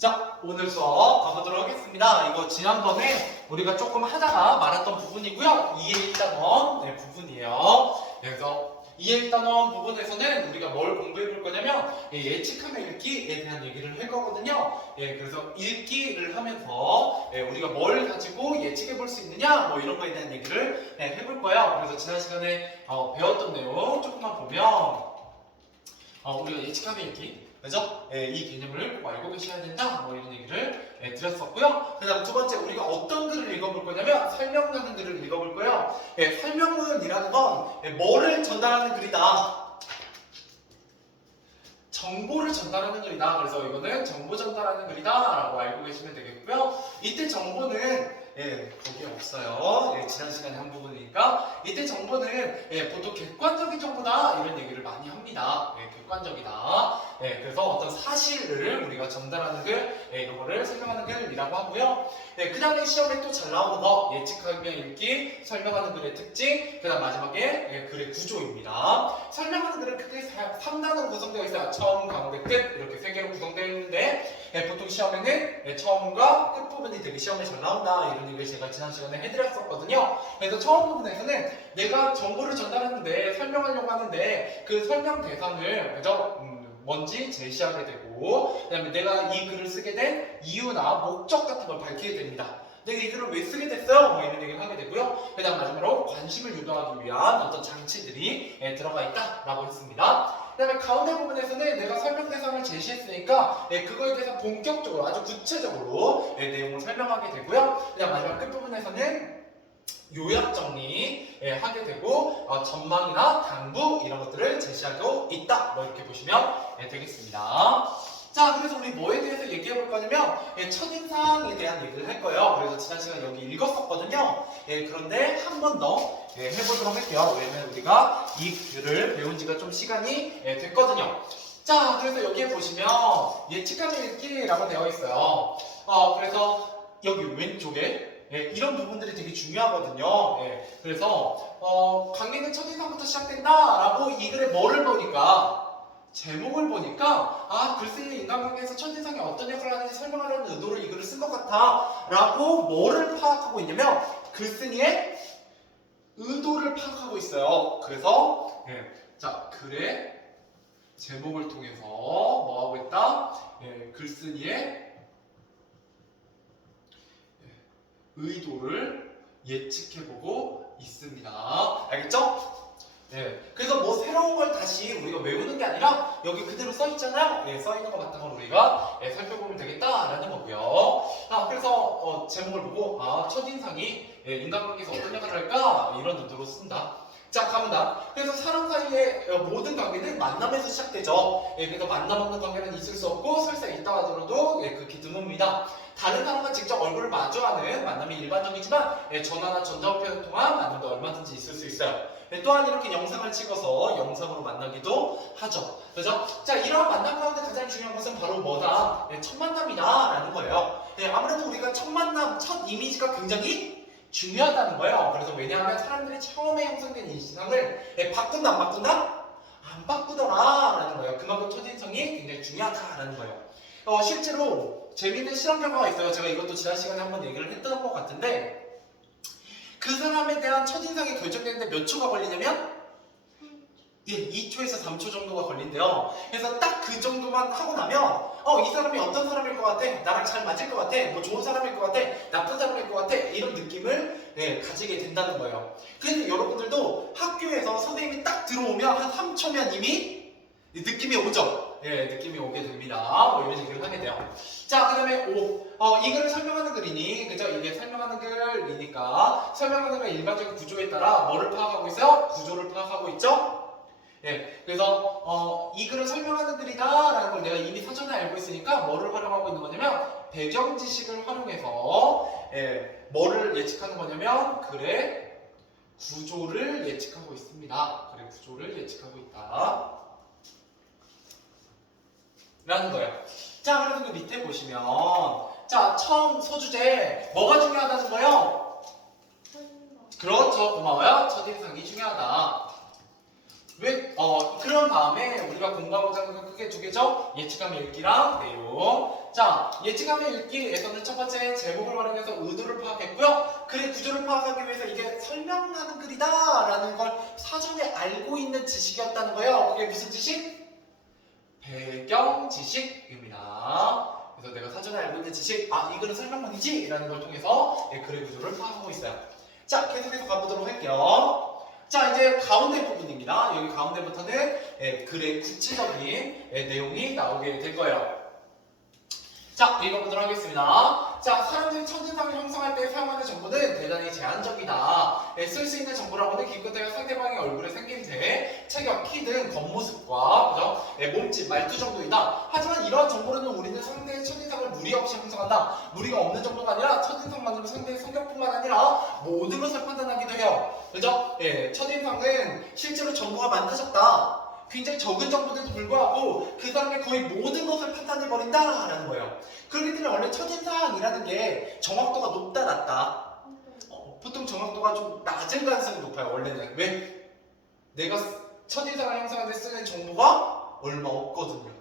자, 오늘 수업 가보도록 하겠습니다. 이거 지난번에 우리가 조금 하다가 말았던 부분이고요. 이해일단원 부분이에요. 그래서 이해일단원 부분에서는 우리가 뭘 공부해 볼 거냐면 예측하며 읽기에 대한 얘기를 할 거거든요. 그래서 읽기를 하면서 우리가 뭘 가지고 예측해 볼 수 있느냐 뭐 이런 거에 대한 얘기를 해볼 거예요. 그래서 지난 시간에 배웠던 내용 조금만 보면 우리가 예측하며 읽기, 그죠? 이 개념을 꼭 알고 계셔야 된다. 뭐 이런 얘기를 드렸었고요. 그 다음 두 번째, 우리가 어떤 글을 읽어볼 거냐면 설명하는 글을 읽어볼 거예요. 설명문이라는 건 뭐를 전달하는 글이다. 정보를 전달하는 글이다. 그래서 이거는 정보 전달하는 글이다 라고 알고 계시면 되겠고요. 이때 정보는 거기에 없어요. 지난 시간에 한 부분이니까. 이때 정보는 보통 객관적인 정보다 이런 얘기를 많이 합니다. 객관적이다. 그래서 어떤 사실을 우리가 전달하는 글, 이런 거를 설명하는 글이라고 하고요. 그 다음에 시험에 또 잘 나오는 거, 예측하며 읽기, 설명하는 글의 특징, 그 다음 마지막에 글의 구조입니다. 설명하는 글은 크게 3단으로 구성되어 있어요. 처음, 가운데, 끝 이렇게 3개로 구성되어 있는데 보통 시험에는 처음과 끝부분이 되게 시험에 잘 나온다 이런 얘기를 제가 지난 시간에 해드렸었거든요. 그래서 처음 부분에서는 내가 정보를 전달하는데 설명하려고 하는데 그 설명 대상을 그죠? 뭔지 제시하게 되고, 그 다음에 내가 이 글을 쓰게 된 이유나 목적 같은 걸 밝히게 됩니다. 내가 이 글을 왜 쓰게 됐어요? 뭐 이런 얘기를 하게 되고요. 그 다음 마지막으로 관심을 유도하기 위한 어떤 장치들이 들어가 있다라고 했습니다. 그 다음에 가운데 부분에서는 내가 설명 대상을 제시했으니까 그거에 대해서 본격적으로 아주 구체적으로 내용을 설명하게 되고요. 그 다음 마지막 끝부분에서는 요약 정리하게 되고 전망이나 당부 이런 것들을 제시하고 있다. 뭐 이렇게 보시면 되겠습니다. 자, 그래서 우리 뭐에 대해서 얘기해 볼 거냐면 첫인상에 대한 얘기를 할 거예요. 그래서 지난 시간에 여기 읽었었거든요. 그런데 한 번 더 해보도록 할게요. 왜냐면 우리가 이 글을 배운 지가 좀 시간이 됐거든요. 자, 그래서 여기에 보시면 예측하며 읽기라고 되어 있어요. 그래서 여기 왼쪽에 이런 부분들이 되게 중요하거든요. 그래서 강의는 첫인상부터 시작된다라고 이 글에 뭐를 보니까 제목을 보니까 글쓰기 인간관계에서 첫인상이 어떤 역할을 하는지 설명하려는 의도로 이 글을 쓴 것 같아 라고 뭐를 파악하고 있냐면 글쓴이의 의도를 파악하고 있어요. 그래서 자, 글의 제목을 통해서 뭐 하고 있다? 글쓴이의 의도를 예측해보고 있습니다. 알겠죠? 그래서 뭐 새로운 걸 다시 우리가 외우는 게 아니라 여기 그대로 써있잖아요. 써있는 거 바탕으로 우리가 살펴보면 되겠다라는 거고요. 그래서 제목을 보고 첫인상이 인간관계에서 어떤 역할을 할까? 이런 의도로 쓴다. 자, 가문다. 그래서 사람 사이의 모든 관계는 만남에서 시작되죠. 그래서 만남 없는 관계는 있을 수 없고 설사 있다 하더라도 극히 드뭅니다. 다른 사람과 직접 얼굴을 마주하는 만남이 일반적이지만 전화나 전자우편을 통한 만남도 얼마든지 있을 수 있어요. 또한 이렇게 영상을 찍어서 영상으로 만나기도 하죠. 그죠? 자, 이러한 만남 가운데 가장 중요한 것은 바로 뭐다? 첫 만남이다 라는 거예요. 아무래도 우리가 첫 만남, 첫 이미지가 굉장히 중요하다는 거예요. 그래서 왜냐하면 사람들이 처음에 형성된 인상을 바꾼다 안 바꾼다? 안 바꾸더라 라는 거예요. 그만큼 첫인상이 굉장히 중요하다라는 거예요. 실제로 재미있는 실험 결과가 있어요. 제가 이것도 지난 시간에 한번 얘기를 했던 것 같은데 그 사람에 대한 첫인상이 결정되는데 몇 초가 걸리냐면 2초에서 3초 정도가 걸린대요. 그래서 딱 그 정도만 하고 나면 이 사람이 어떤 사람일 것 같아? 나랑 잘 맞을 것 같아? 뭐 좋은 사람일 것 같아? 나쁜 사람일 것 같아? 이런 느낌을 가지게 된다는 거예요. 그래서 여러분들도 학교에서 선생님이 딱 들어오면 한 3초면 이미 느낌이 오죠? 느낌이 오게 됩니다. 뭐 이런 얘기를 하게 돼요. 자, 그 다음에 이거를 설명하는 글이니, 그죠? 이게 설명하는 글이니까 설명하는 글의 일반적인 구조에 따라 뭐를 파악하고 있어요? 구조를 파악하고 있죠? 그래서 이 글을 설명하는 글이다 라는 걸 내가 이미 사전에 알고 있으니까 뭐를 활용하고 있는 거냐면 배경 지식을 활용해서 뭐를 예측하는 거냐면 글의 구조를 예측하고 있습니다. 글의 구조를 예측하고 있다 라는 거예요. 자, 그래서 그 밑에 보시면 자, 처음 소주제 뭐가 중요하다는 거예요? 그렇죠, 고마워요. 첫인상이 중요하다. 그런 다음에 우리가 공부하고자 하는 건 크게 두 개죠? 예측함의 읽기랑 내용. 자, 예측함의 읽기에서는 첫 번째 제목을 활용해서 의도를 파악했고요. 글의 구조를 파악하기 위해서 이게 설명하는 글이다 라는 걸 사전에 알고 있는 지식이었다는 거예요. 그게 무슨 지식? 배경 지식입니다. 그래서 내가 사전에 알고 있는 지식, 이 글은 설명문이지? 라는 걸 통해서 글의 구조를 파악하고 있어요. 자, 계속해서 가보도록 할게요. 자, 이제 가운데 부분입니다. 여기 가운데부터는 글의 구체적인 내용이 나오게 될 거예요. 자, 읽어보도록 하겠습니다. 자, 사람들이 첫인상을 형성할 때 사용하는 정보는 대단히 제한적이다. 쓸 수 있는 정보라고는 기껏해야 상대방의 얼굴에 생김새, 체격, 키 등 겉모습과 그죠? 몸짓, 말투 정도이다. 하지만 이러한 정보로는 우리는 상대의 첫인상을 무리 없이 형성한다. 무리가 없는 정도가 아니라 첫인상만으로 상대의 성격뿐만 아니라 모든 것을 판단하기도 해요. 그죠? 첫인상은 실제로 정보가 많아졌다. 굉장히 적은 정보에도 불구하고 그 사람의 거의 모든 것을 판단해버린다라는 거예요. 그렇기 때문에 원래 첫인상이라는 게 정확도가 높다 낮다. 보통 정확도가 좀 낮은 가능성이 높아요. 원래는. 왜? 내가 첫인상을 형성하는데 쓰는 정보가 얼마 없거든요.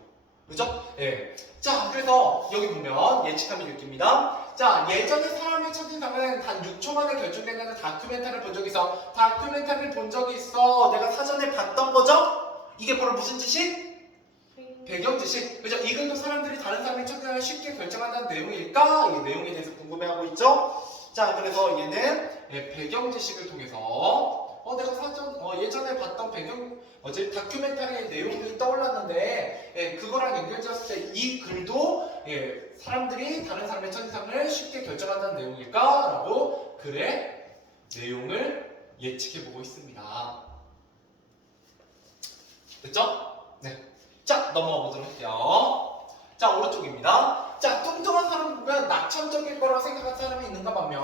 그죠? 예. 자, 그래서 여기 보면 예측함의 읽기입니다. 자, 예전에 사람의 첫인상은 단 6초 만에 결정된다는 다큐멘터리를 본 적이 있어. 다큐멘터리를 본 적이 있어. 내가 사전에 봤던 거죠? 이게 바로 무슨 지식? 배경 지식. 그죠? 이 글도 사람들이 다른 사람의 첫인상을 쉽게 결정한다는 내용일까? 이 내용에 대해서 궁금해하고 있죠? 자, 그래서 얘는 배경 지식을 통해서 내가 예전에 봤던 다큐멘터리의 내용이 떠올랐는데 그거랑 연결지었을 때 이 글도 사람들이 다른 사람의 첫인상을 쉽게 결정한다는 내용일까? 라고 글의 내용을 예측해보고 있습니다. 됐죠? 네. 자, 넘어가 보도록 할게요. 자, 오른쪽입니다. 자, 뚱뚱한 사람 보면 낙천적일 거라고 생각한 사람이 있는가 반면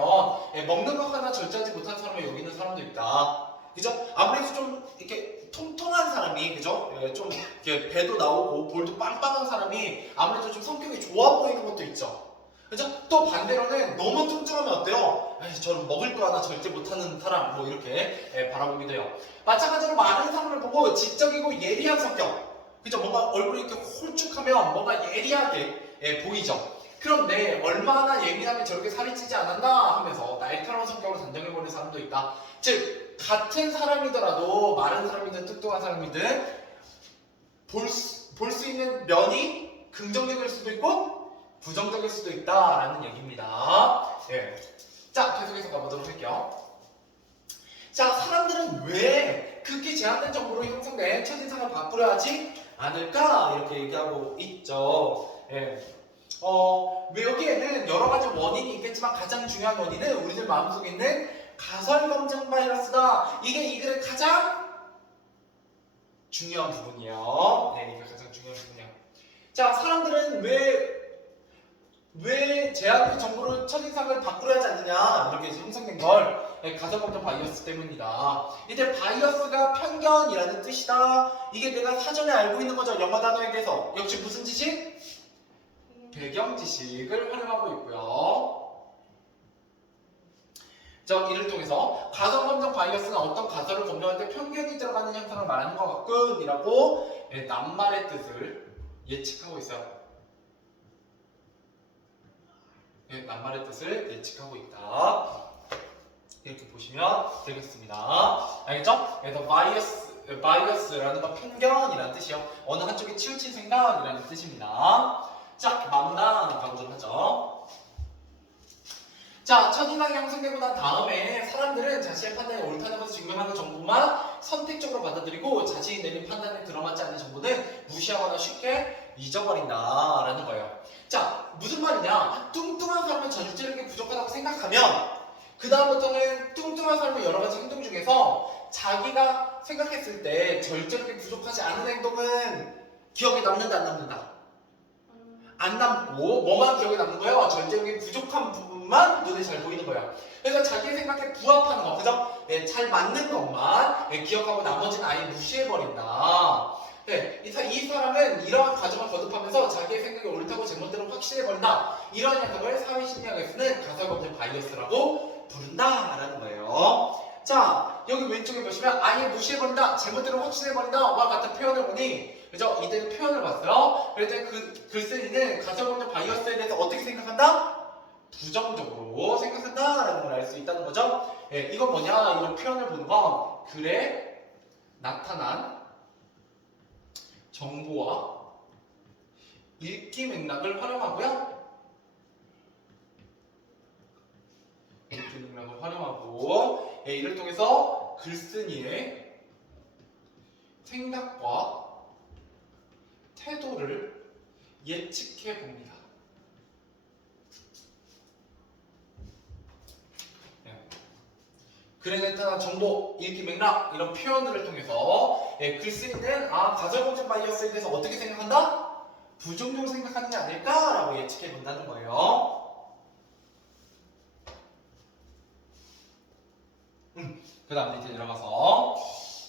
먹는 것 하나 절제하지 못한 사람을 여기는 사람도 있다. 그죠? 아무래도 좀 이렇게 통통한 사람이, 그죠? 좀 이렇게 배도 나오고 볼도 빵빵한 사람이 아무래도 좀 성격이 좋아 보이는 것도 있죠. 그죠? 또 반대로는 너무 뚱뚱하면 어때요? 저는 먹을 거 하나 절제 못하는 사람, 뭐 이렇게 바라보기도 해요. 마찬가지로 많은 사람을 보고 지적이고 예리한 성격. 그죠? 뭔가 얼굴이 이렇게 홀쭉하면 뭔가 예리하게 보이죠? 그런데 얼마나 예민하면 저렇게 살이 찌지 않았나 하면서 날카로운 성격으로 단정해버리는 사람도 있다. 즉, 같은 사람이더라도 마른 사람이든 뚱뚱한 사람이든 볼 수 있는 면이 긍정적일 수도 있고 부정적일 수도 있다라는 얘기입니다. 예. 자, 계속해서 가보도록 할게요. 자, 사람들은 왜 극히 제한된 정보로 형성된 첫인상을 바꾸려 하지 않을까? 이렇게 얘기하고 있죠. 예. 여기에는 여러 가지 원인이 있겠지만 가장 중요한 원인은 우리들 마음속에 있는 가설검증 바이러스다. 이게 이 글의 가장 중요한 부분이에요. 네, 이게 가장 중요한 부분이에요. 자, 사람들은 왜 제한된 정보로 첫인상을 바꾸려 하지 않느냐 이렇게 형성된 걸 가설검증 바이어스 때문이다. 이제 바이어스가 편견이라는 뜻이다. 이게 내가 사전에 알고 있는 거죠. 영어 단어에 대해서. 역시 무슨 지식? 배경 지식을 활용하고 있고요. 자, 이를 통해서 가설검증 바이어스는 어떤 가설을 검증할 때 편견이 들어가는 현상을 말하는 것 같군이라고 낱말의 뜻을 예측하고 있어요. 낱말의 뜻을 예측하고 있다. 이렇게 보시면 되겠습니다. 알겠죠? 그래서 바이어스라는 건 편견이라는 뜻이요. 어느 한쪽에 치우친 생각이라는 뜻입니다. 자, 망당 가보도록 하죠. 자, 첫인상이 형성되고 난 다음에 사람들은 자신의 판단이 옳다는 것을 증명하는 정보만 선택적으로 받아들이고 자신이 내린 판단에 들어맞지 않는 정보는 무시하거나 쉽게 잊어버린다라는 거예요. 자, 무슨 말이냐? 뚱뚱한 사람은 절제력이 부족하다고 생각하면 그 다음부터는 뚱뚱한 사람의 여러 가지 행동 중에서 자기가 생각했을 때 절제력이 부족하지 않은 행동은 기억에 남는다, 안 남는다? 안 남고 뭐만 기억에 남는 거예요? 절제력이 부족한 부분만 눈에 잘 보이는 거예요. 그래서 자기의 생각에 부합하는 거, 그죠? 잘 맞는 것만 기억하고 나머지는 아예 무시해버린다. 이 사람은 이러한 과정을 거듭하면서 자기의 생각이 옳다고 제멋대로 확신해버린다. 이러한 현상을 사회심리학에서는 가설검증 바이어스라고 부른다라는 거예요. 자, 여기 왼쪽에 보시면 아예 무시해버린다, 제멋대로 확신해버린다와 같은 표현을 보니, 그죠? 이때는 표현을 봤어요. 그럴 때 그 글쓴이는 가설공정 바이어스에 대해서 어떻게 생각한다? 부정적으로 생각한다라는 걸 알 수 있다는 거죠. 예, 이건 뭐냐? 이런 표현을 보는 건 글에 나타난 정보와 읽기 맥락을 활용하고요. 읽기 맥락을 활용하고, 예, 이를 통해서 글쓴이의 생각과 태도를 예측해 봅니다. 글에 나타난 정보, 읽기 맥락 이런 표현들을 통해서, 예, 글쓴이는 가설공정 바이어스에 대해서 어떻게 생각한다? 부정적으로 생각하는 게 아닐까라고 예측해 본다는 거예요. 그 다음 밑에 내려가서,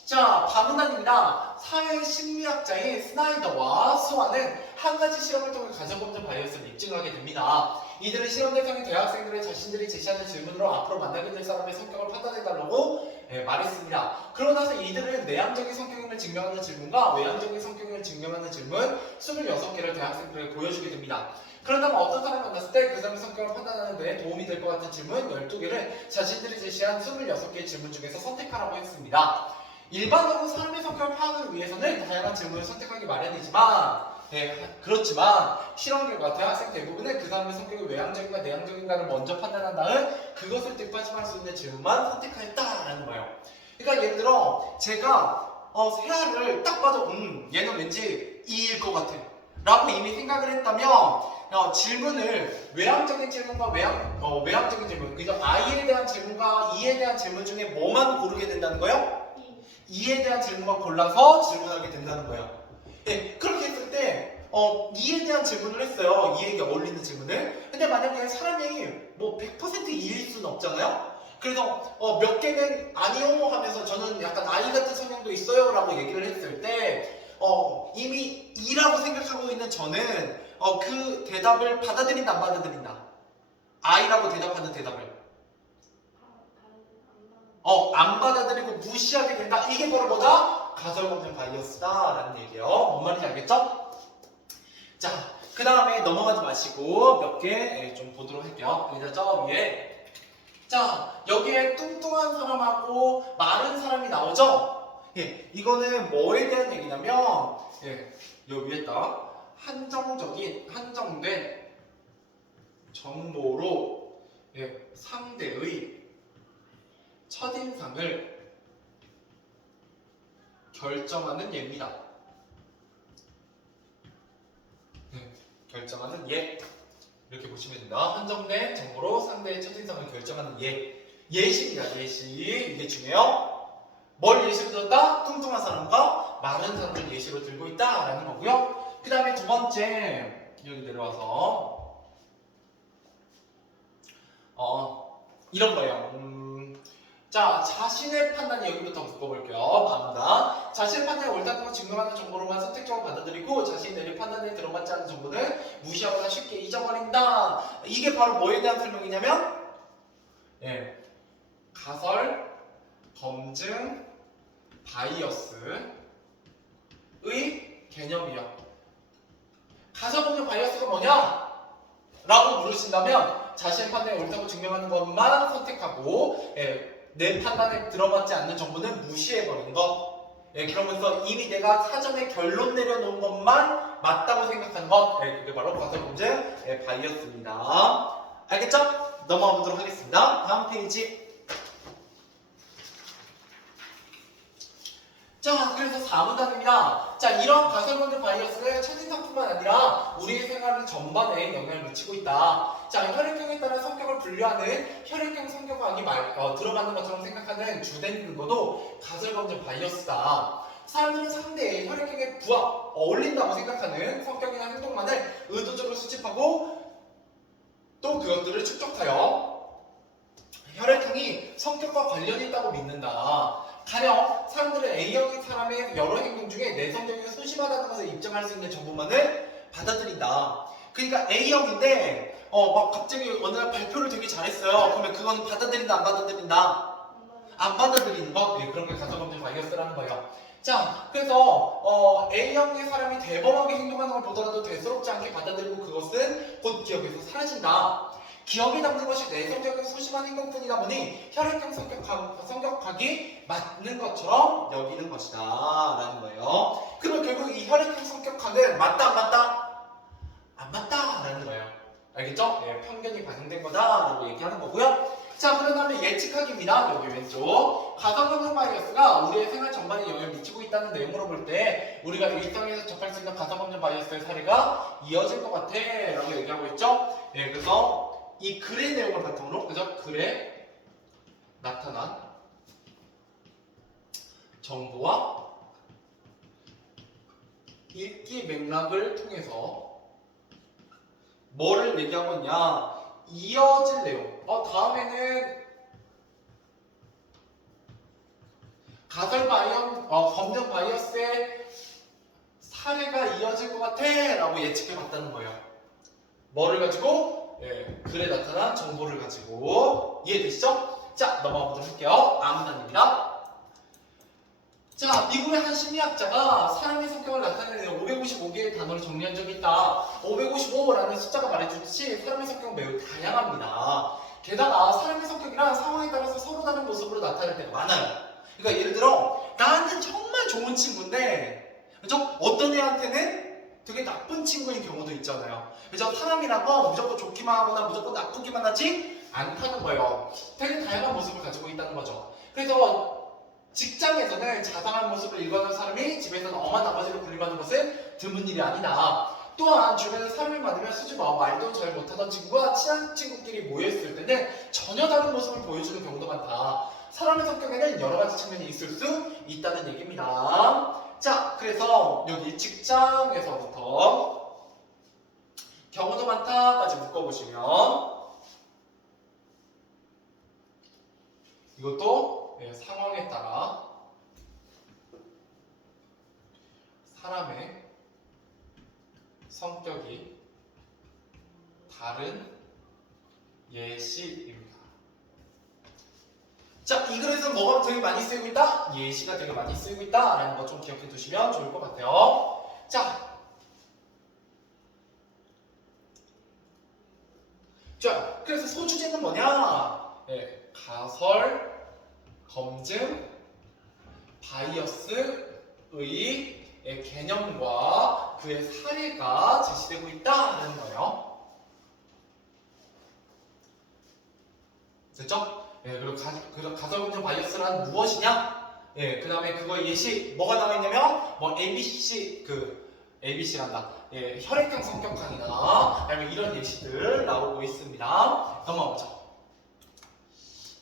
자, 다문단입니다. 사회심리학자인 스나이더와 스완은 한 가지 실험을 통해 가설공정 바이어스를 입증하게 됩니다. 이들은 실험 대상인 대학생들의 자신들이 제시하는 질문으로 앞으로 만나게 될 사람의 성격을 판단해달라고, 예, 말했습니다. 그러고 나서 이들은 내향적인 성격임을 증명하는 질문과 외향적인 성격임을 증명하는 질문 26개를 대학생들에게 보여주게 됩니다. 그런다면 어떤 사람을 만났을 때 그 사람의 성격을 판단하는 데 도움이 될 것 같은 질문 12개를 자신들이 제시한 26개의 질문 중에서 선택하라고 했습니다. 일반적으로 사람의 성격을 파악하기 위해서는 다양한 질문을 선택하기 마련이지만, 예, 그렇지만 실험 결과 대학생 대부분은 그 사람의 성격이 외향적인가 내향적인가를 먼저 판단한 다음 그것을 뒷받침할 수 있는 질문만 선택하였다라는 거예요. 그러니까 예를 들어 제가 세아를 딱 봐도 얘는 왠지 E일 것 같아 라고 이미 생각을 했다면, 질문을 외향적인 질문과 외향적인 질문, 그죠? I에 대한 질문과 E에 대한 질문 중에 뭐만 고르게 된다는 거예요? E에 대한 질문만 골라서 질문하게 된다는 거예요. 예, 그렇게 했을 때 E에 대한 질문을 했어요. E에게 어울리는 질문을. 근데 만약에 사람이 뭐 100% E일 수는 없잖아요. 그래서 몇 개는 아니요 하면서 저는 약간 I 같은 성향도 있어요 라고 얘기를 했을 때 이미 E라고 생각하고 있는 저는 그 대답을 받아들인다 안 받아들인다? I라고 대답하는 대답을 안 받아들이고 무시하게 된다. 이게 바로 뭐다? 가설공정 바이어스다라는 얘기예요. 뭔 말인지 알겠죠? 자, 그 다음에 넘어가지 마시고 몇 개 좀 보도록 할게요. 일단 저 위에, 자, 여기에 뚱뚱한 사람하고 마른 사람이 나오죠? 예, 이거는 뭐에 대한 얘기냐면, 예, 여기 위에다 한정된 정보로, 예, 상대의 첫인상을 결정하는 예입니다. 네, 결정하는 예. 이렇게 보시면 됩니다. 한정된 정보로 상대의 첫인상을 결정하는 예. 예시입니다. 예시. 이게 중요해요. 뭘 예시로 들었다? 뚱뚱한 사람과 마른 사람을 예시로 들고 있다라는 거고요. 그 다음에 두 번째, 여기 내려와서 이런 거예요. 자, 자신의 판단이 여기부터 묶어볼게요. 마음다. 자신의 판단이 옳다고 증명하는 정보로만 선택적으로 받아들이고 자신이 내린 판단에 들어맞지 않는 정보는 무시하거나 쉽게 잊어버린다. 이게 바로 뭐에 대한 설명이냐면, 예, 가설, 검증, 바이어스의 개념이요. 가설, 검증, 바이어스가 뭐냐? 라고 물으신다면 자신의 판단이 옳다고 증명하는 것만 선택하고, 예, 내 판단에 들어맞지 않는 정보는 무시해버리는 것. 예, 그러면서 이미 내가 사전에 결론 내려놓은 것만 맞다고 생각하는 것. 예, 그게 바로 가설검증, 예, 바이어스입니다. 알겠죠? 넘어가 보도록 하겠습니다. 다음 페이지. 자, 그래서 4문단입니다. 자, 이런 가설검증 바이어스는 첫인상뿐만 아니라 우리의 생활 전반에 영향을 미치고 있다. 자, 혈액형에 따라 성격을 분류하는 혈액형 성격학이 들어가는 것처럼 생각하는 주된 근거도 가설검증 바이어스다. 사람들은 상대의 혈액형에 어울린다고 생각하는 성격이나 행동만을 의도적으로 수집하고 또 그것들을 축적하여 혈액형이 성격과 관련이 있다고 믿는다. 가령 사람들은 A형인 사람의 여러 행동 중에 내성적이고 소심하다는 것을 입증할 수 있는 정보만을 받아들인다. 그러니까 A형인데 막 갑자기 어느 날 발표를 되게 잘했어요. 그러면 그건 받아들인다 안 받아들인다? 안 받아들이는 것, 예, 그런 게 가설검증 바이어스라는 거예요. 자, 그래서 A형의 사람이 대범하게 행동하는 걸 보더라도 대수롭지 않게 받아들이고 그것은 곧 기억에서 사라진다. 기억에 남는 것이 내성적인 소심한 행동뿐이다 보니 혈액형 성격학이 맞는 것처럼 여기는 것이다 라는 거예요. 그럼 결국 이 혈액형 성격학은 맞다 안 맞다? 안 맞다 라는 거예요. 알겠죠? 예, 편견이 발생된 거다라고 얘기하는 거고요. 자, 그런 다음에 예측학입니다. 여기 왼쪽. 가상성격 바이어스가 우리의 생활 전반에 영향을 미치고 있다는 내용으로 볼 때 우리가 일상에서 접할 수 있는 가상성격 바이어스의 사례가 이어질 것 같아 라고 얘기하고 있죠. 예, 그래서 이 글의 내용을 바탕으로, 그죠? 글에 나타난 정보와 읽기 맥락을 통해서 뭐를 얘기하고 있냐? 이어질 내용. 다음에는 가설 검증 바이어스의 사례가 이어질 것 같아 라고 예측해 봤다는 거예요. 뭐를 가지고? 예, 글에 나타난 정보를 가지고. 이해되시죠? 자, 넘어가 보도록 할게요. 암단입니다. 자, 미국의 한 심리학자가 사람의 성격을 나타내는 555개의 단어를 정리한 적이 있다. 555라는 숫자가 말해주듯이 사람의 성격은 매우 다양합니다. 게다가 사람의 성격이란 상황에 따라서 서로 다른 모습으로 나타날 때가 많아요. 그러니까 예를 들어 나한테는 정말 좋은 친구인데, 그죠? 어떤 애한테는 되게 나쁜 친구인 경우도 있잖아요. 그죠? 사람이란 거 무조건 좋기만 하거나 무조건 나쁘기만 하지 않다는 거예요. 되게 다양한 모습을 가지고 있다는 거죠. 그래서 직장에서는 자상한 모습을 일관하는 사람이 집에서는 엄한 아버지로 불림하는 것은 드문 일이 아니다. 또한 주변에 사람을 만나면 수줍어 말도 잘 못하던 친구가 친한 친구끼리 모여있을 때는 전혀 다른 모습을 보여주는 경우도 많다. 사람의 성격에는 여러 가지 측면이 있을 수 있다는 얘기입니다. 자, 그래서 여기 직장에서부터 경우도 많다까지 묶어보시면 이것도 상황에 따라 사람의 성격이 다른 예시입니다. 자, 이 글에서 뭐가 되게 많이 쓰이고 있다? 예시가 되게 많이 쓰이고 있다 라는 거 좀 기억해 두시면 좋을 것 같아요. 자, 그래서 소주제는 뭐냐? 가설, 검증, 바이어스의 개념과 그의 사례가 제시되고 있다는 거예요. 됐죠? 그리고 가설, 검증, 바이어스란 무엇이냐? 그 다음에 그거의 예시 뭐가 나와 있냐면 뭐 ABC란다. 혈액형 성격학이나 이런 예시들 나오고 있습니다. 넘어가보죠.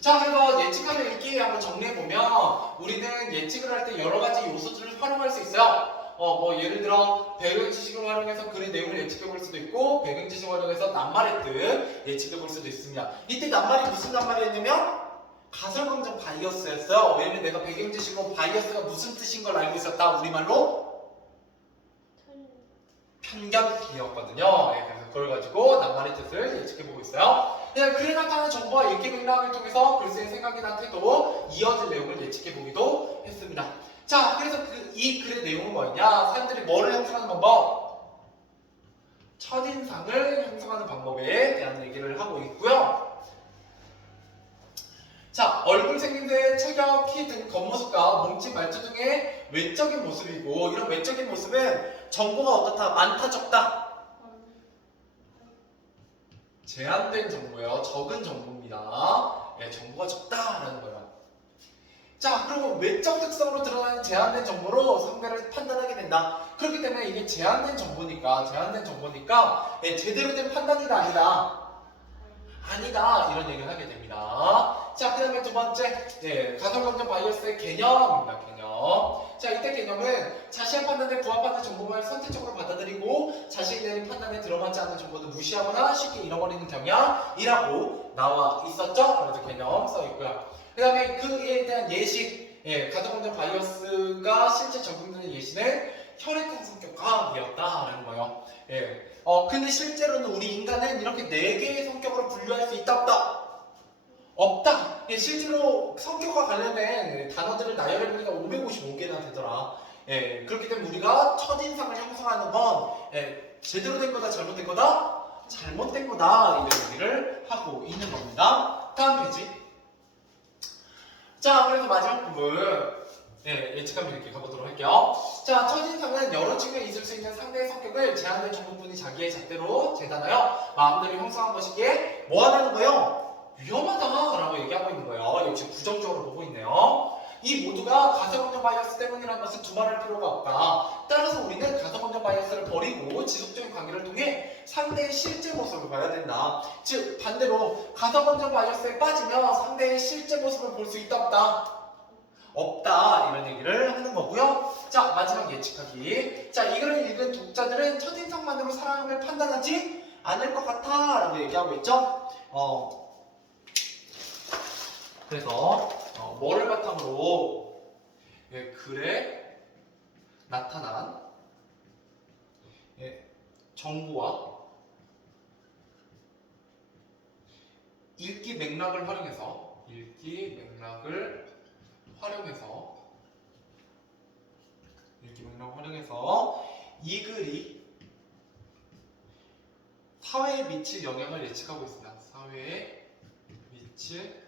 자, 그래서 예측하는 읽기 한번 정리해보면 우리는 예측을 할 때 여러 가지 요소들을 활용할 수 있어요. 뭐 예를 들어 배경 지식을 활용해서 글의 내용을 예측해볼 수도 있고 배경 지식을 활용해서 낱말했듯 예측해볼 수도 있습니다. 이때 낱말이 무슨 낱말이었냐면 가설 검증 바이어스였어요. 왜냐면 내가 배경 지식으로 바이어스가 무슨 뜻인 걸 알고 있었다. 우리말로 편견이었거든요. 그래서 그걸 가지고 낱말의 뜻을 예측해보고 있어요. 글에 나타나는 정보와 읽기 맥락을 통해서 글쓰기의 생각이나 태도, 이어질 내용을 예측해보기도 했습니다. 자, 그래서 이 글의 내용은 뭐였냐? 사람들이 뭐를 형성하는 방법? 첫인상을 형성하는 방법에 대한 얘기를 하고 있고요. 자, 얼굴 생김새, 체격, 키 등 겉모습과 몸짓, 말투 등의 외적인 모습이고 이런 외적인 모습은 정보가 어떻다? 많다, 적다? 제한된 정보예요. 적은 정보입니다. 정보가 적다라는 거예요. 자, 그리고 외적 특성으로 드러나는 제한된 정보로 상대를 판단하게 된다. 그렇기 때문에 이게 제한된 정보니까 제대로 된 판단이다 아니다 이런 얘기를 하게 됩니다. 자, 그 다음에 두 번째 가설검증 바이어스의 개념입니다. 개념. 자, 이때 개념은 자신의 판단에 부합하는 정보만 선택적으로 받아들이고 자신의 판단에 들어맞지 않는 정보는 무시하거나 쉽게 잃어버리는 경향이라고 나와 있었죠. 그래서 개념 써 있고요. 그 다음에 그에 대한 예시, 가설검증 바이어스가 실제 적용되는 예시는 혈액형 성격학이었다라는 거예요. 근데 실제로는 우리 인간은 이렇게 4개의 성격으로 분류할 수 있다 없다? 없다. 예, 실제로 성격과 관련된 단어들을 나열해보니까 555개나 되더라. 예, 그렇기 때문에 우리가 첫인상을 형성하는 건 예, 제대로 된 거다 잘못된 거다? 잘못된 거다 이런 얘기를 하고 있는 겁니다. 다음 페이지. 자, 그래서 마지막 부분 예, 예측감 이렇게 가보도록 할게요. 자, 첫인상은 여러 측면에 있을 수 있는 상대의 성격을 제한된 정보뿐이 자기의 잣대로 재단하여 마음대로 형성한 것이기에 뭐 하다는 거예요? 위험하다라고 얘기하고 있는 거예요. 역시 부정적으로 보고 있네요. 이 모두가 가소공정 바이어스 때문이라는 것은 두말할 필요가 없다. 따라서 우리는 가소공정 바이어스를 버리고 지속적인 관계를 통해 상대의 실제 모습을 봐야 된다. 즉 반대로 가소공정 바이어스에 빠지면 상대의 실제 모습을 볼 수 있다 없다? 없다 이런 얘기를 하는 거고요. 자, 마지막 예측하기. 자, 이 글을 읽은 독자들은 첫인상만으로 사람을 판단하지 않을 것 같아 라고 얘기하고 있죠. 그래서 뭐를 바탕으로 예, 글에 나타난 예, 정보와 읽기 맥락을 활용해서 이 글이 사회에 미칠 영향을 예측하고 있습니다. 사회에 미칠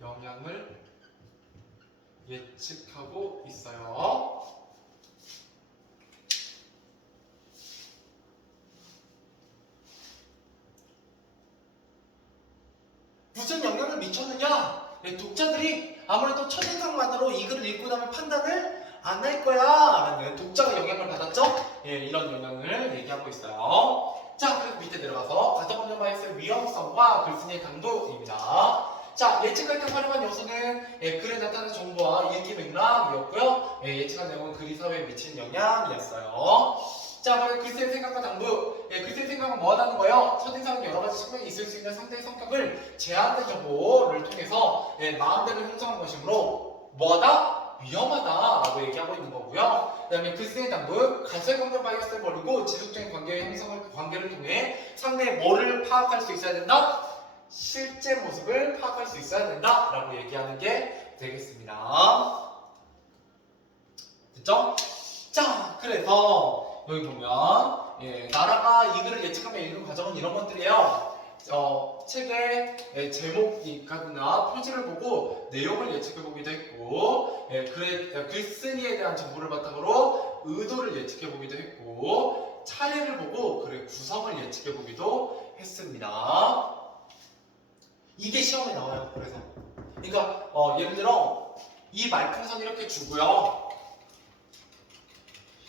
영향을 예측하고 있어요. 무슨 영향을 미쳤느냐? 네, 독자들이 아무래도 첫인상만으로 이 글을 읽고 나면 판단을 안 할 거야 라는 독자가 영향을 받았죠? 예, 이런 영향을 얘기하고 있어요. 자, 그리고 밑에 내려가서 가소공정 바이어스의 위험성과 글쓴이의 강도입니다. 자, 예측할 때 활용한 요소는 예, 글에 나타나는 정보와 읽기 맥락이었고요. 예, 예측한 내용은 글이 사회에 미친 영향이었어요. 자, 그리고 글쓰의 생각과 당부. 예, 글쓰의 생각은 뭐 하다는 거예요? 첫인상은 여러 가지 측면이 있을 수 있는 상대의 성격을 제한된 정보를 통해서 예, 마음대로 형성한 것이므로 뭐하다? 위험하다라고 얘기하고 있는 거고요. 그 다음에 글쓰의 당부, 가소공정 바이어스를 버리고 지속적인 관계를 통해 상대의 뭐를 파악할 수 있어야 된다? 실제 모습을 파악할 수 있어야 된다라고 얘기하는 게 되겠습니다. 됐죠? 자, 그래서 여기 보면 예, 나라가 이 글을 예측하며 읽은 과정은 이런 것들이에요. 책의 제목이나 표지를 보고 내용을 예측해보기도 했고 예, 글쓴이에 대한 정보를 바탕으로 의도를 예측해보기도 했고 차례를 보고 글의 구성을 예측해보기도 했습니다. 이게 시험에 나와요. 그래서 그러니까 예를 들어 이 말풍선 이렇게 주고요.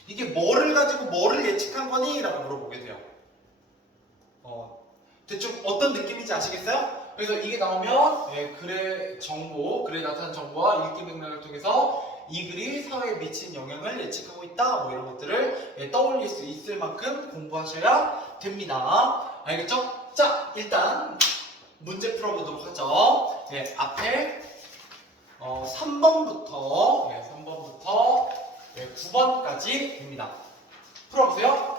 이게 뭐를 가지고 뭐를 예측한 거니? 라고 물어보게 돼요. 대충 어떤 느낌인지 아시겠어요? 그래서 이게 나오면 예, 글의 정보, 글에 나타난 정보와 읽기 맥락을 통해서 이 글이 사회에 미친 영향을 예측하고 있다 뭐 이런 것들을 예, 떠올릴 수 있을 만큼 공부하셔야 됩니다. 알겠죠? 자, 일단 문제 풀어보도록 하죠. 예, 앞에 3번부터 9번까지입니다. 풀어보세요.